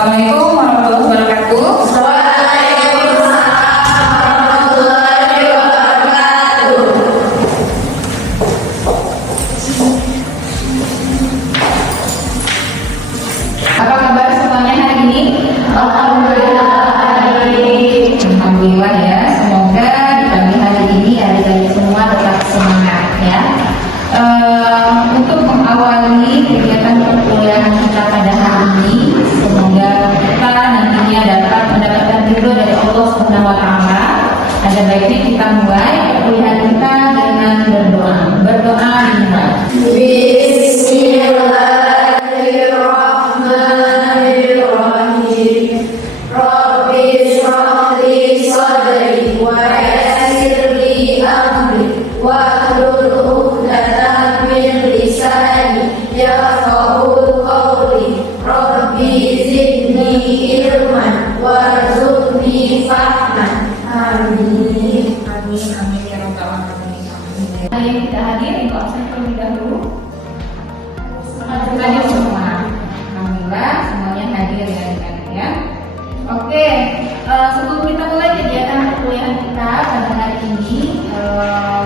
Assalamualaikum warahmatullahi wabarakatuh. Apa kabar semuanya hari ini? Alhamdulillah ya. Semoga di pagi hari ini adik-adik semua tetap semangat ya. Untuk mengawali kegiatan perkuliahan kita pada hari ini, semoga kita nantinya dapat mendapatkan ridho dari Allah Subhanahu wa Ta'ala. Ada baiknya kita mulai perkuliahan kita dengan berdoa. Berdoa dimulai. Yang tidak hadir, itu absen terlebih dahulu. Hadir semua. Alhamdulillah semuanya hadir ya adik-adik ya. Oke, sebelum kita mulai kegiatan perkuliahan kita pada hari ini,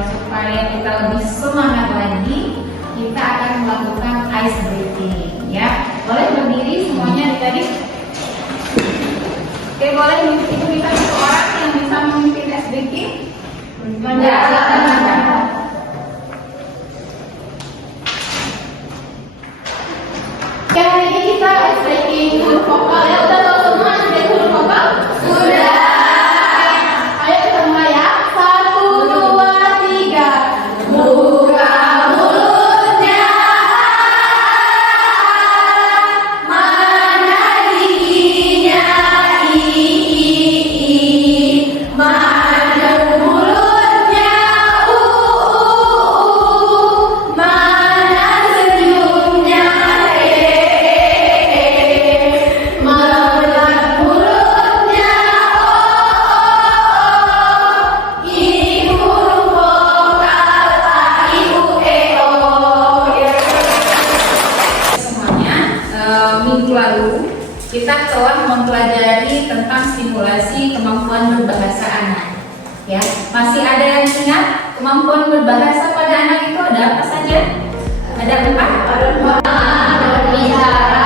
supaya kita lebih semangat lagi, kita akan melakukan ice breathing ya. Boleh berdiri semuanya adik-adik. Oke, boleh mengikuti satu orang yang bisa memimpin ice breathing. Silakan. Yang hari ini kita ice breaking huruf vokal ya. Udah tahu semua ice breaking huruf vokal? Sudah. Ayo kita mulai ya. 1, 2, 3. Buka mulutnya, mana giginya, mana mulutnya, mana senyumnya, memegang mulutnya, ini huruf vokal A, I, U, E, O. Semuanya, minggu lalu kita telah mempelajari tentang stimulasi kemampuan berbahasa anak. Ya, masih ada yang ingat kemampuan berbahasa pada anak itu ada apa saja? Ada 4. Ada berbicara,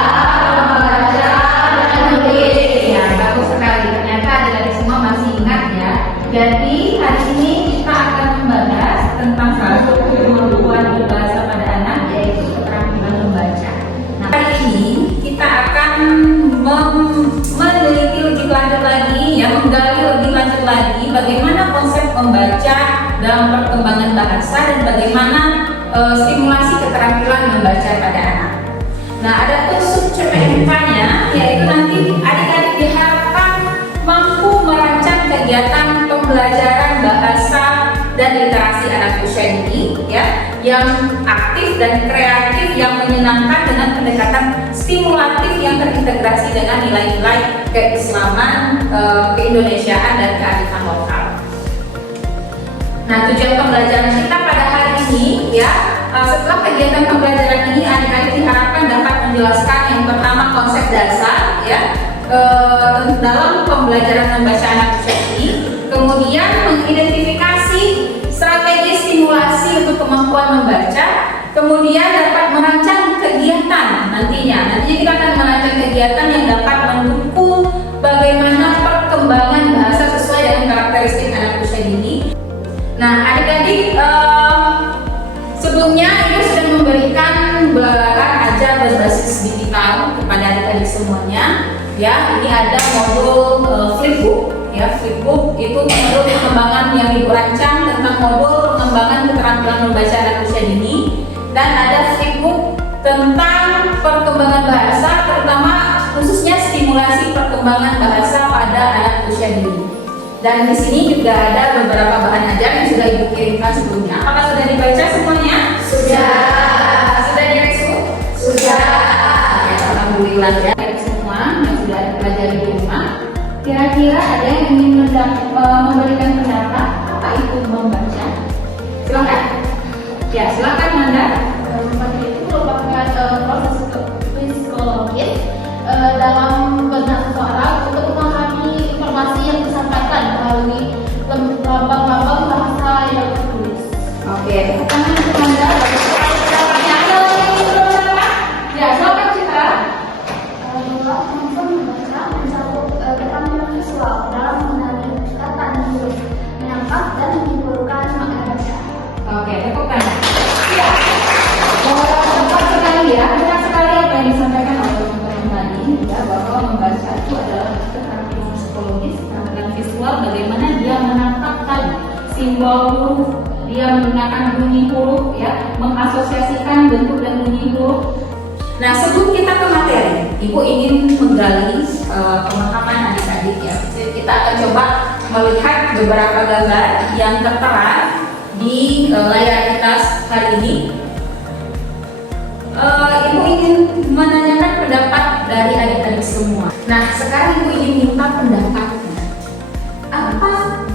membaca, dan menulis. Ya, bagus sekali. Ternyata adik-adik semua masih ingat ya. Jadi hari ini kita akan membahas tentang satu kemampuan berbahasa pada anak, yaitu keterampilan membaca. Nah, hari ini kita akan meneliti lebih lanjut lagi, ya, menggali lebih lanjut lagi bagaimana konsep membaca dalam perkembangan bahasa dan bagaimana stimulasi keterampilan membaca pada anak. Nah, ada unsur CPNK-nya, yaitu nanti adik-adik diharapkan mampu merancang kegiatan pembelajaran bahasa dan literasi anak usia dini, ya, yang aktif dan kreatif, yang menyenangkan dengan pendekatan stimulatif yang terintegrasi dengan nilai-nilai keislaman, keindonesiaan, dan kearifan lokal. Nah, tujuan pembelajaran kita pada hari ini, ya, setelah kegiatan pembelajaran ini adik-adik diharapkan dapat menjelaskan yang pertama konsep dasar, ya, dalam pembelajaran membaca anak usia dini, kemudian mengidentifikasi strategi stimulasi untuk kemampuan membaca, kemudian dapat merancang kegiatan nantinya kita akan merancang kegiatan yang dapat mendukung bagaimana perkembangan bahasa sesuai dengan karakteristik anak usia dini. Nah, adik-adik, sebelumnya Ibu sudah memberikan gelaran ajar berbasis digital kepada adik-adik semuanya. Ya, ini ada modul flipbook. Ya, flipbook itu modul pengembangan yang Ibu rancang tentang modul pengembangan keterampilan membaca anak usia dini, dan ada flipbook tentang perkembangan bahasa, terutama khususnya stimulasi perkembangan bahasa pada anak usia dini. Dan di sini juga ada beberapa bahan ajar yang sudah Ibu kirimkan sebelumnya. Apakah sudah dibaca semuanya? Sudah. Sudah direksu? Sudah. Ya, alhamdulillah ya. Semua yang sudah dipelajari di rumah. Kira-kira ada yang ingin memberikan pendapat apa itu membaca? Silakan. Ya, silakan Nanda. Membaca itu merupakan proses psikologis dalam dan menyimpulkan makna bacaan. Oke, tepuk tangan. Ya, tepat sekali ya, benar sekali apa yang disampaikan oleh teman-teman tadi ya, bahwa membaca itu adalah keterampilan psikologis, keterampilan visual, bagaimana dia menangkapkan simbol huruf, dia menggunakan bunyi huruf ya, mengasosiasikan bentuk dan bunyi huruf. Nah, sebelum kita ke materi, Ibu ingin menggali pemahaman adik-adik ya. Jadi kita akan coba melihat beberapa gambar yang tertera di layar kita hari ini. Ibu ingin menanyakan pendapat dari adik-adik semua. Nah, sekarang Ibu ingin minta pendapatnya. Apa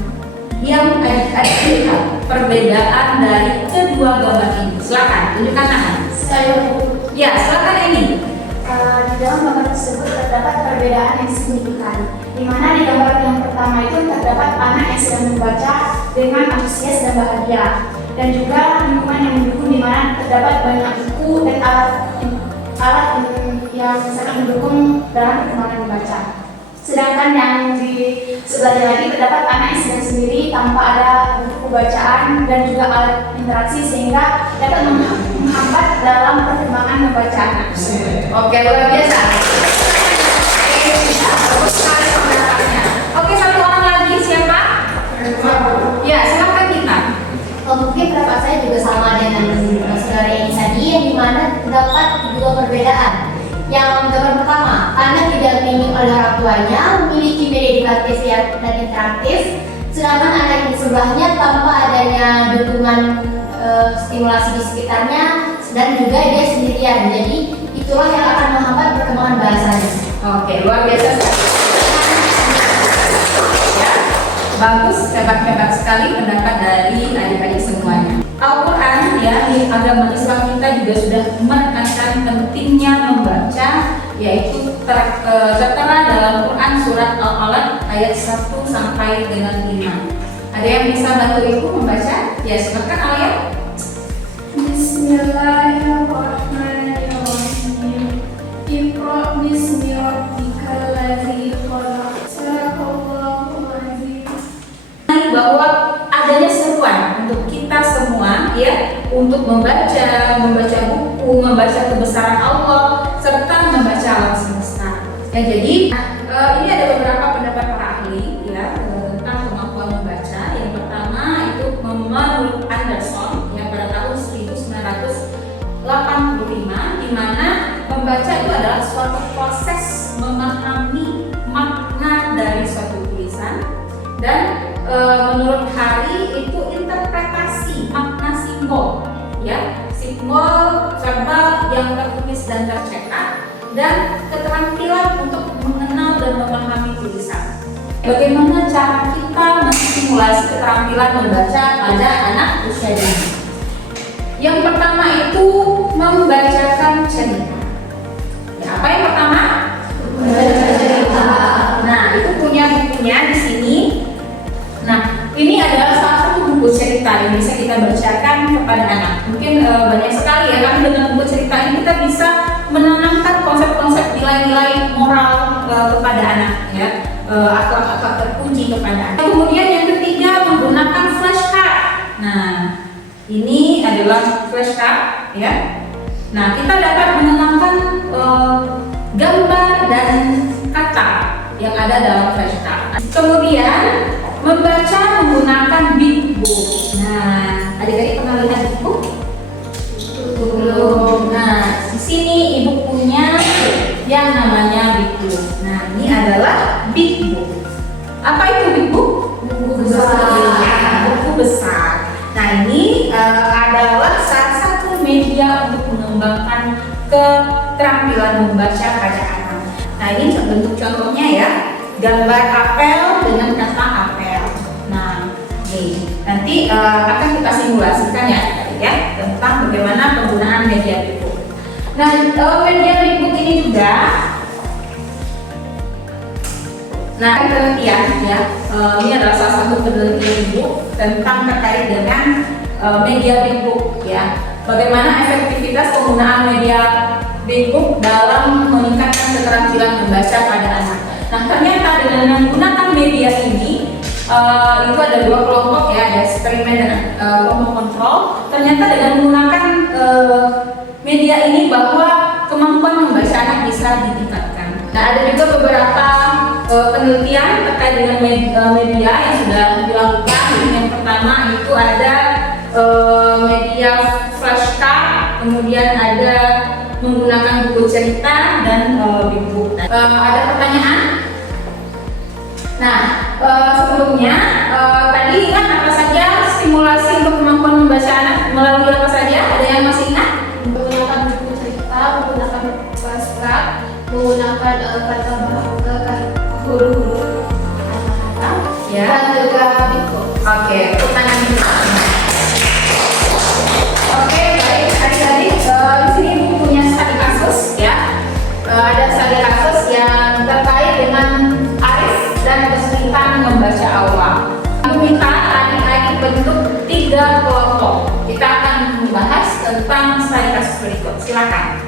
yang adik-adik lihat perbedaan dari kedua gambar ini? Silakan, tunjukkan tangan. Saya Ya, silakan ini. di dalam gambar tersebut terdapat perbedaan yang signifikan, di mana di gambar yang pertama itu terdapat anak yang sedang membaca dengan antusias dan bahagia, dan juga lingkungan yang mendukung, di mana terdapat banyak buku dan alat yang sangat mendukung dalam perkembangan membaca. Sedangkan yang di sebelahnya lagi terdapat anak yang sedang sendiri tanpa ada buku bacaan dan juga alat interaksi, sehingga dapat menghambat dalam perkembangan membaca anak. Oke, luar biasa. Bagus sekali pendapatnya. Oke, satu orang lagi siapa? Ya, silakan kita. Mungkin pendapat saya juga sama dengan saudara ini tadi, yang dimana terdapat dua perbedaan. Yang gambar pertama, anak didampingi oleh orang tuanya, memiliki media edukatif dan interaktif, sedangkan anak di sebelahnya tanpa adanya dukungan stimulasi di sekitarnya, dan juga dia sendirian. Jadi itulah yang akan menghambat perkembangan bahasanya. Oke, luar biasa sekali. Ya, bagus, hebat-hebat sekali pendapat dari adik-adik semuanya. Al-Quran ya, di agama Islam kita juga sudah menekankan pentingnya membaca, yaitu tertera dalam Quran surat Al-Alaq ayat 1 sampai dengan 5. Ada yang bisa bantu Ibu membaca? Ya, silakan Alia. Bismillahirrahmanirrahim. Iqra bismi rabbikal ladzi khalaq. Sadaqallahul azim. Bahwa adanya seruan untuk kita semua ya, untuk membaca buku, membaca kebesaran Allah, serta membaca alam semesta. Ya, jadi ini ada beberapa pendapat para ahli ya tentang kemampuan membaca. Yang pertama itu menurut Anderson yang pada tahun 1985, di mana membaca itu adalah suatu proses memahami makna dari suatu tulisan, dan menurut Hari itu interpretasi makna simbol ya, simbol gambar yang tertulis dan tercetak, dan keterampilan untuk mengenal dan memahami tulisan. Bagaimana cara kita menstimulasi keterampilan membaca pada anak usia dini? Yang pertama itu membacakan cerita. Ya, apa yang pertama? Membaca cerita. Nah, itu punya bukunya di sini. Nah, ini adalah salah satu buku cerita yang bisa kita bacakan kepada anak. Mungkin banyak sekali ya, karena dengan buku cerita ini kita bisa menanamkan konsep-konsep nilai-nilai moral kepada anak ya, akhlak-akhlak terpuji kepada anak. Kemudian yang ketiga, menggunakan flashcard. Nah, ini adalah flashcard ya. Nah, kita dapat menanamkan gambar dan kata yang ada dalam flashcard. Kemudian membaca menggunakan big book. Nah, adik-adik pernah lihat big book? Belum. Nah, di sini ibu punya yang namanya big book. Nah, ini adalah big book. Apa itu big book? Buku besar. Buku besar. Nah, ini adalah salah satu media untuk mengembangkan keterampilan membaca pada anak. Nah, ini bentuk contohnya ya. Gambar apel dengan kata apel. Nah, ini nanti akan kita simulasikan ya tentang bagaimana penggunaan media big book. Nah, media big book ini juga, nah penelitian ya, ini adalah salah satu penelitian big book tentang terkait dengan media big book ya. Bagaimana efektivitas penggunaan media big book dalam meningkatkan keterampilan membaca pada anak. Nah, ternyata dengan menggunakan media ini itu ada dua kelompok ya, ada eksperimen dan kelompok kontrol. Ternyata dengan menggunakan media ini bahwa kemampuan membaca anak bisa ditingkatkan. Nah, ada juga beberapa penelitian terkait dengan media yang sudah dilakukan. Yang pertama itu ada media flashcard, kemudian ada menggunakan buku cerita dan buku. Ada pertanyaan? Nah, sebelumnya tadi ingat apa saja stimulasi untuk kemampuan membaca anak melalui apa saja? Ada yang masih ingat? Menggunakan buku cerita, menggunakan flashcard, menggunakan huruf-huruf kata-kata, Ya. dan juga buku. Oke, pertanyaan kita. Oke, baik. Adik-adik, di sini Ibu punya studi kasus ya. Ada studi kasus yang terkait dengan Arif dan kesulitan membaca awal. Aku minta adik-adik bentuk 3 kelompok. Kita akan membahas tentang studi kasus berikut. Silakan.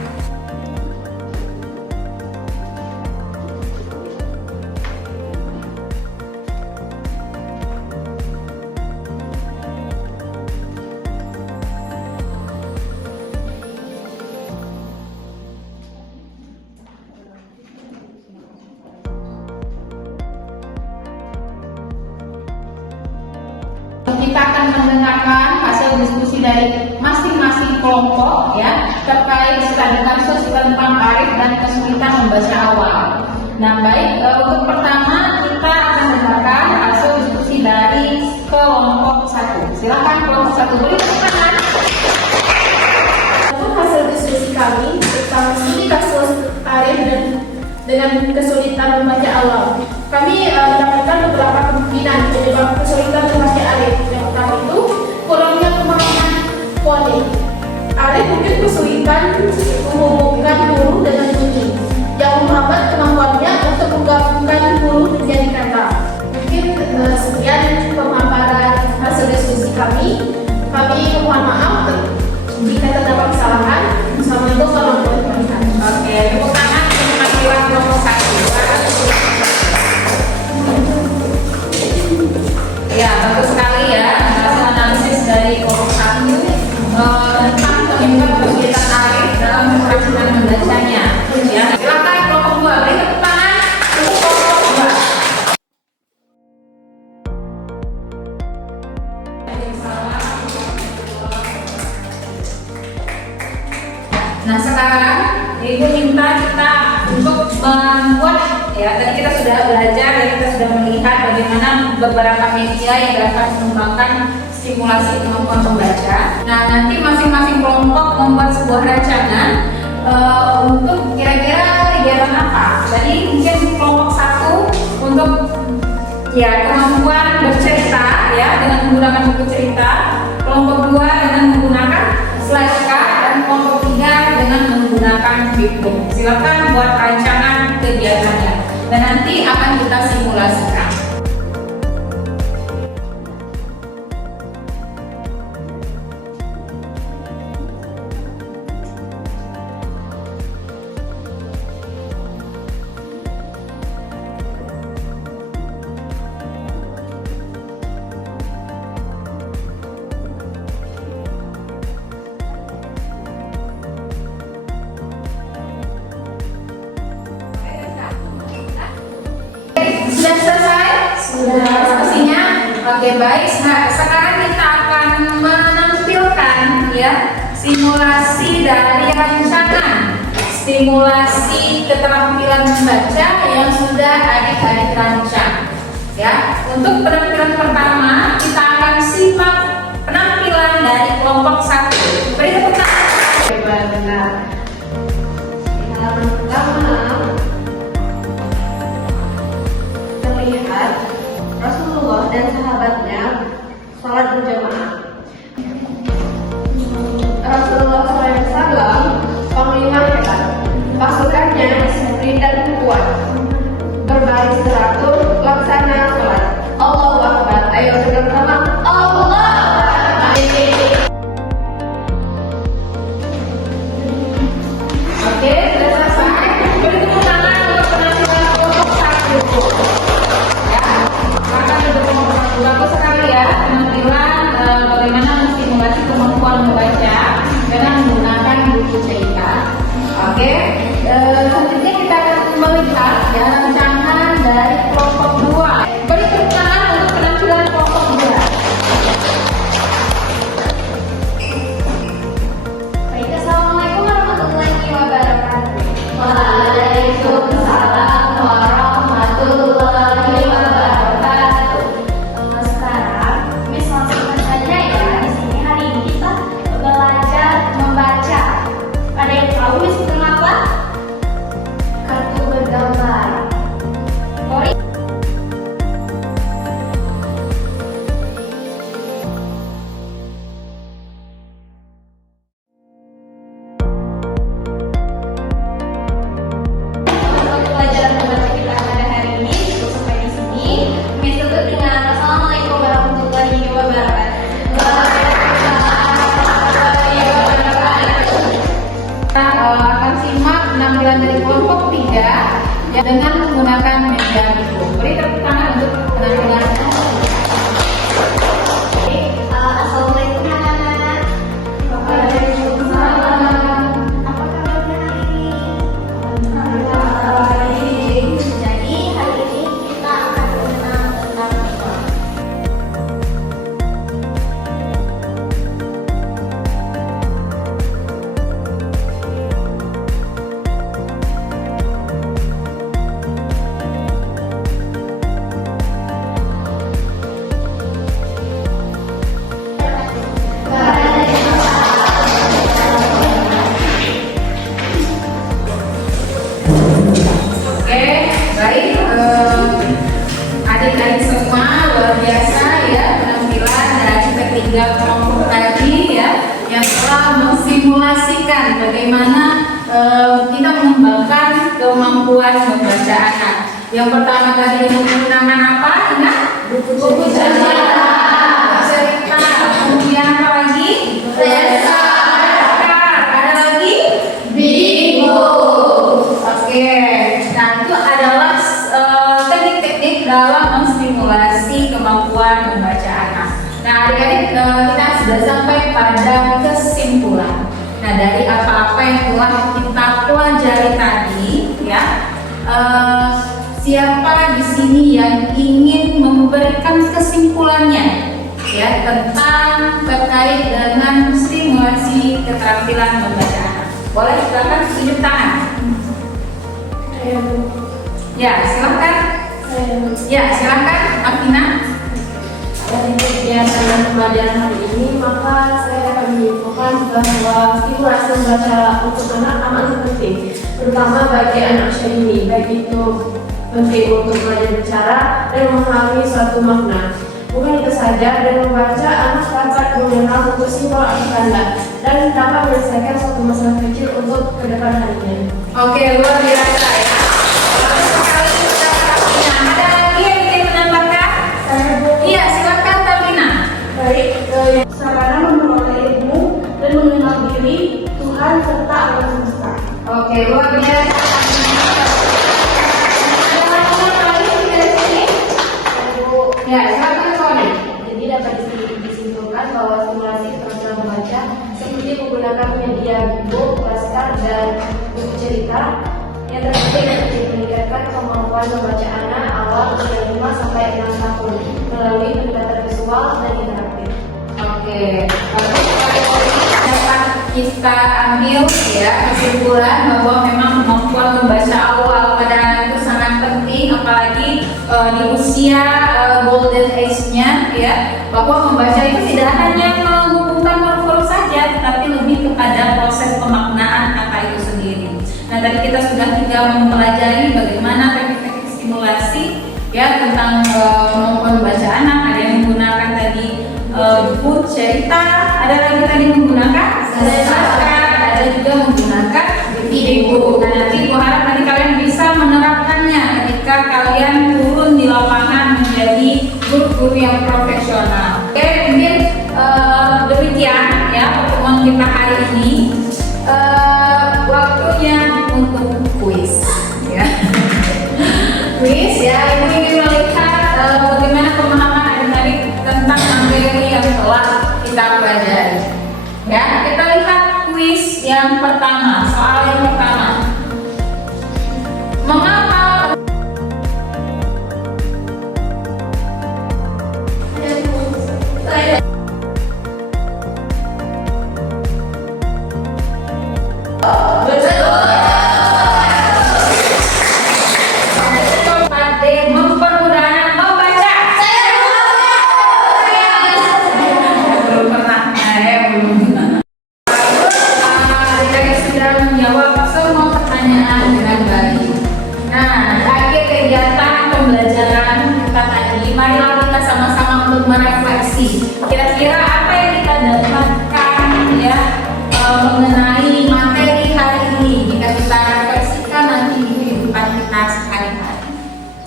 Kita akan mendengarkan hasil diskusi dari masing-masing kelompok ya terkait studi kasus tentang Arif dan kesulitan membaca awal. Nah, baik, untuk pertama kita akan mendengarkan hasil diskusi dari kelompok 1. Silakan kelompok 1, beri tepuk tangan. Dalam hasil diskusi kami tentang studi kasus Arif dan dengan kesulitan membaca awal, kami mendapatkan beberapa kemungkinan penyebab kesulitan membaca Arif. Yang pertama itu kurangnya kemampuan ponik. Arif mungkin kesulitan menghubungkan huruf dengan bunyi yang menghambat kemampuannya untuk menggabungkan huruf menjadi kata. Mungkin sekian pemaparan hasil diskusi kami. Kami mohon maaf jika terdapat kesalahan. Assalamualaikum warahmatullahi wabarakatuh. Oke, tepuk tangan untuk penampilan kelompok 1. Ya, bagus sekali ya hasil analisis dari kelompok 1 tentang penyebab kesulitan Arif dalam keterampilan membacanya. Ya, silakan kelompok 2, beri tepuk tangan untuk kelompok 2. Nah, sekarang Ibu minta kita untuk membuat ya, tadi kita sudah belajar ya, kita sudah melihat bagaimana beberapa media yang dapat mengembangkan stimulasi kemampuan membaca. Nah, nanti masing-masing kelompok membuat sebuah rancangan untuk kira-kira kegiatan apa. Tadi mungkin kelompok 1 untuk ya kemampuan bercerita ya dengan menggunakan buku cerita, kelompok 2 dengan menggunakan flashcard, dan kelompok 3 dengan menggunakan Bigbook. Silakan buat rancangan kegiatannya dan nanti akan kita simulasikan. Sudah selesai? Sudah. Diskusinya? Oke, baik. Nah, sekarang kita akan menampilkan ya simulasi dari rancangan stimulasi keterampilan membaca yang sudah adik-adik rancang. Ya, untuk penampilan pertama kita akan simak penampilan dari kelompok 1. Beri tepuk tangan. Benar. Halaman pertama terlihat Rasulullah dan sahabatnya sholat berjamaah. Rasulullah SAW panglima hebat, pasukannya disiplin dan kuat, berbaris teratur, laksana sholat. Allahu Akbar. Ayo bersama-sama. Allahu Akbar. Oke, sudah selesai. Beri tepuk tangan untuk penampilan kelompok 1. Ya, silakan untuk kelompok dengan menggunakan media itu. Beri tepuk tangan untuk penampilannya. Assalamualaikum anak-anak. Waalaikumsalam. Apa kabarnya hari ini? Baik. Jadi hari ini kita akan mengenal tentang apa? Oke, baik. Adik-adik semua luar biasa ya penampilan dari ketiga kelompok tadi ya yang telah mensimulasikan bagaimana kita mengembangkan kemampuan membaca anak. Yang pertama tadi menggunakan apa? Ingat? Buku cerita. Kemudian apa lagi? Peta. Ada lagi? Bingo. Oke, nah itu adalah teknik-teknik dalam menstimulasi kemampuan membaca anak. Nah adik-adik kita sudah sampai pada kesimpulan. Nah dari apa-apa yang telah kita pelajari tadi, ya, siapa di sini yang ingin memberikan kesimpulannya, ya, tentang terkait dengan stimulasi keterampilan membaca anak? Boleh silakan tunjuk tangan. Ya, silakan. Ya, silakan, Afina. Dari kegiatan dan pembelajaran hari ini, maka saya akan menyimpulkan bahwa stimulasi membaca untuk anak amat penting, terutama bagi anak usia dini, baik itu penting untuk belajar bicara dan memahami suatu makna. Bukan itu saja, dengan membaca anak dapat mengenal bentuk simbol atau tanda dan dapat menyelesaikan suatu masalah kecil untuk kedepan harinya. Oke, luar biasa ya. Bagus sekali Ustaz Tafina. Ada lagi yang ingin menambahkan? Iya, silakan Tafina. Baik, sarana memperoleh ilmu dan mengenal diri Tuhan serta alam semesta. Oke, luar biasa. Ada lagi dari sini? Ya, silakan Sony. Jadi dapat disimpulkan bahwa stimulasi keterampilan membaca seperti menggunakan media buku, poster, dan buku cerita yang terpenting untuk meningkatkan kemampuan membaca anak awal usia 5 sampai 6 tahun melalui pendekatan visual dan interaktif. Oke, bagus sekali. Dapat kita ambil ya kesimpulan bahwa memang kemampuan membaca awal pada anak itu sangat penting, apalagi di usia golden age-nya ya, bahwa membaca itu tidak hanya menghubungkan huruf-huruf saja, tetapi lebih kepada proses pemaknaan kata itu sendiri. Nah tadi kita sudah tinggal mempelajari bagaimana teknik-teknik stimulasi ya tentang kemampuan membaca anak. Ada yang menggunakan tadi buku cerita, ada lagi tadi menggunakan ada juga menggunakan video. Nah nanti gua harap nanti kalian bisa menerapkannya ketika kalian turun di lapangan menjadi guru-guru yang profesional. Oke, mungkin demikian ya pertemuan kita hari ini. Waktunya untuk kuis ya. Kuis ya, ini ingin melihat bagaimana pemahaman adik-adik tentang materi yang telah kita pelajari. Ya, kita lihat kuis yang pertama, soal yang pertama. Mengapa mempermudah anak membaca? Belum pernah, belum. Adik-adik sudah menjawab semua pertanyaan dengan baik. Nah, di akhir kegiatan pembelajaran kita tadi, marilah kita sama-sama untuk merefleksi. Kira-kira apa yang kita dapatkan ya mengenai materi hari ini jika kita refleksikan nanti di kehidupan kita sehari-hari.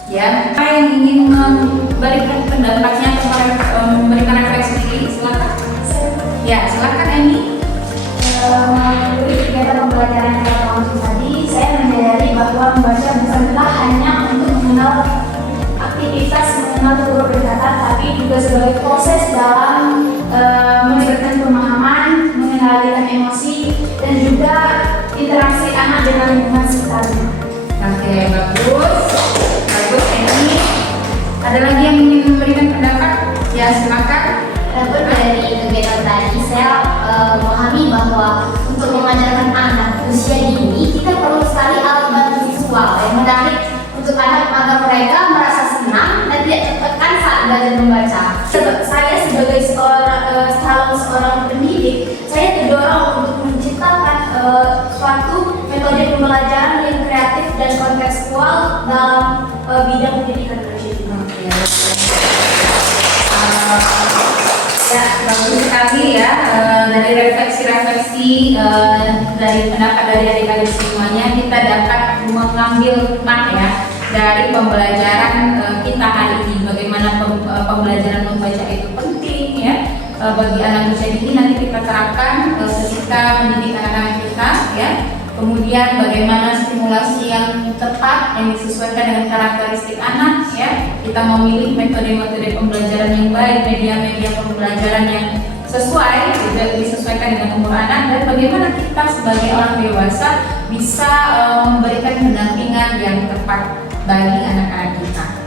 Ya, apa yang ingin memberikan pendapatnya atau memberikan refleksi diri? Silakan. Ya, silakan Eni. Melalui kegiatan pembelajaran yang kita lakukan tadi, saya menyadari bahwa membaca bukanlah hanya sebagai proses dalam melibatkan pemahaman, mengendalikan emosi, dan juga interaksi anak dengan lingkungan sekitarnya. Oke, bagus. Bagus, ini. Ada lagi yang ingin memberikan pendapat? Ya, silakan. Adapun dari kegiatan tadi, saya memahami bahwa untuk mengajarkan anak usia dini, kita perlu sekali alat bantu visual yang menarik untuk anak agar mereka merasa senang dan tidak tertekan saat belajar membaca. Saya sebagai seorang pendidik, saya terdorong untuk menciptakan suatu metode pembelajaran yang kreatif dan kontekstual dalam bidang pendidikan nasional. Ya, bagus sekali ya. Dari refleksi-refleksi dari pendapat dari adik-adik semuanya, kita dapat mengambil hikmah ya dari pembelajaran kita hari ini. Bagaimana pembelajaran membaca itu penting ya bagi anak usia dini. Nanti kita terapkan ketika mendidik anak-anak kita ya. Kemudian bagaimana stimulasi yang tepat yang disesuaikan dengan karakteristik anak ya. Kita memilih metode-metode pembelajaran yang baik, media-media pembelajaran yang sesuai, juga disesuaikan dengan umur anak, dan bagaimana kita sebagai orang dewasa bisa memberikan pendampingan yang tepat bagi anak-anak kita.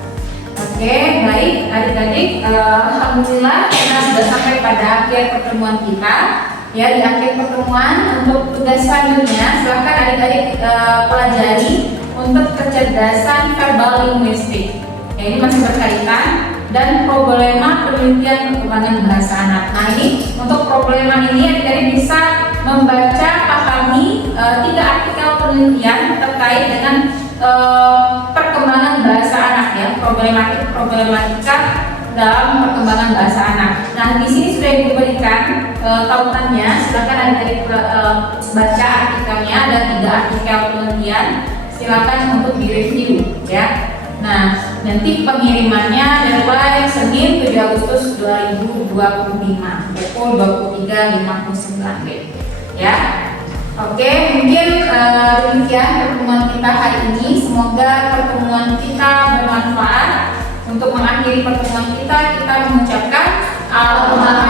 Oke, baik adik-adik, alhamdulillah kita sudah sampai pada akhir pertemuan kita. Ya, di akhir pertemuan untuk tugas selanjutnya silakan adik-adik pelajari untuk kecerdasan verbal linguistik. Ya, ini masih berkaitan dan problema penelitian perkembangan bahasa anak. Nah, ini untuk problema ini adik-adik bisa membaca, pahami 3 artikel penelitian terkait dengan perkembangan bahasa anak ya, problematika dalam perkembangan bahasa anak. Nah, di sini sudah diberikan tautannya. Silakan adik-adik baca artikelnya. Ada 3 artikel penelitian. Silakan untuk direview ya. Nah, nanti pengirimannya deadline Senin 7 Agustus 2025 pukul 23.59 ya. Oke, mungkin demikian pertemuan kita hari ini. Semoga pertemuan kita bermanfaat. Untuk mengakhiri pertemuan kita mengucapkan Alhamdulillah.